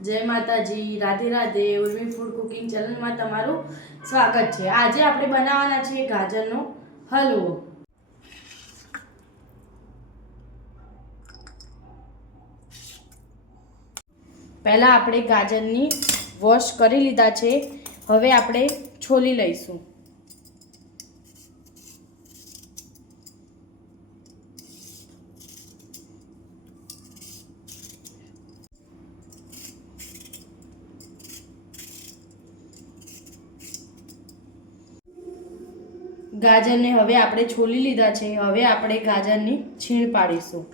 જય માતાજી, Radhe Radhe Urmi food cooking ચેનલમાં તમારું સ્વાગત છે. આજે આપણે બનાવવાના છીએ ગાજરનો હલવો. પહેલાં આપણે ગાજરની વોશ કરી લીધા છે. હવે આપણે છોલી લઈશું. ગાજરને હવે આપણે છોલી લીધા છે. હવે આપણે ગાજરની છીણ પાડીશું.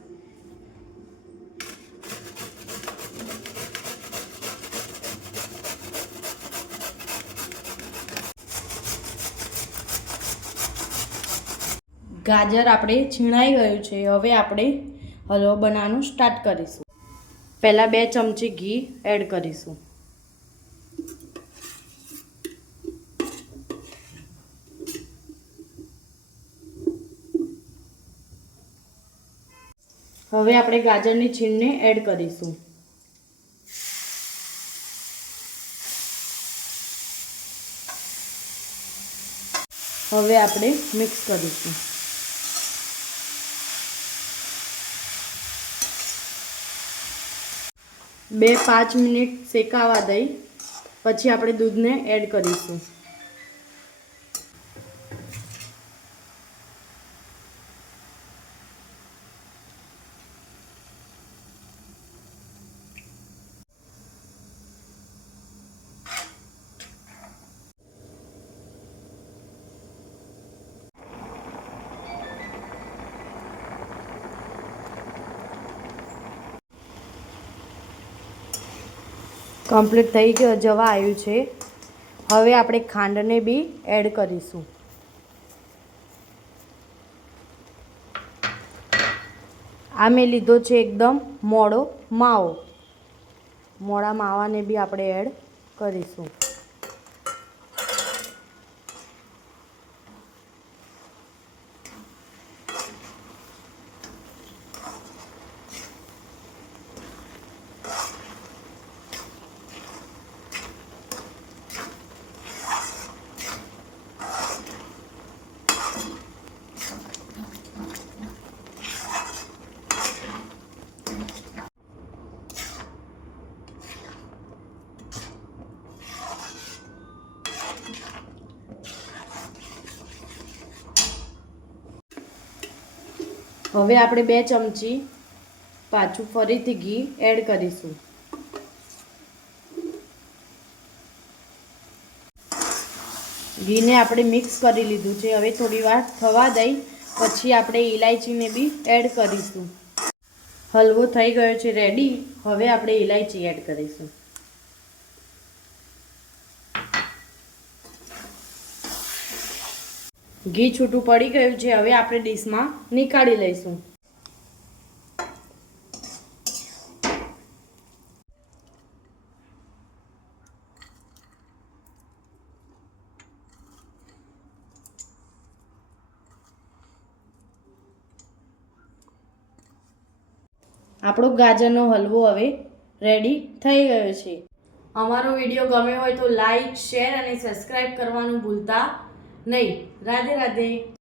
ગાજર આપણે છીણાઈ ગયું છે. હવે આપણે હલવો બનાવવાનું સ્ટાર્ટ કરીશું. પહેલાં બે ચમચી ઘી એડ કરીશું. હવે આપણે ગાજરની છીણને એડ કરીશું. હવે આપણે મિક્સ કરીશું. બે પાંચ મિનિટ શેકાવા દઈ, પછી આપણે દૂધને એડ કરીશું. કમ્પ્લીટ થઈ ગયો જવા આવ્યું છે. હવે આપણે ખાંડને બી એડ કરીશું. આ મેં લીધો છે એકદમ મોડો માવો. મોડા માવાને બી આપણે એડ કરીશું. હવે આપણે બે ચમચી પાછું ફરીથી ઘી એડ કરીશું. ઘીને આપણે મિક્સ કરી લીધું છે. હવે થોડી વાર થવા દઈ, પછી આપણે ઇલાયચીને બી એડ કરીશું. હલવો થઈ ગયો છે, રેડી. હવે આપણે ઇલાયચી એડ કરીશું. ઘી છૂટું પડી ગયું છે, હવે આપણે ડીશમાં નીકાળી લઈશું. આપણો ગાજરનો હલવો હવે રેડી થઈ ગયો છે. અમારો વીડિયો ગમ્યો હોય તો લાઈક શેર અને સબસ્ક્રાઈબ કરવાનું ભૂલતા નહીં રાધે રાધે.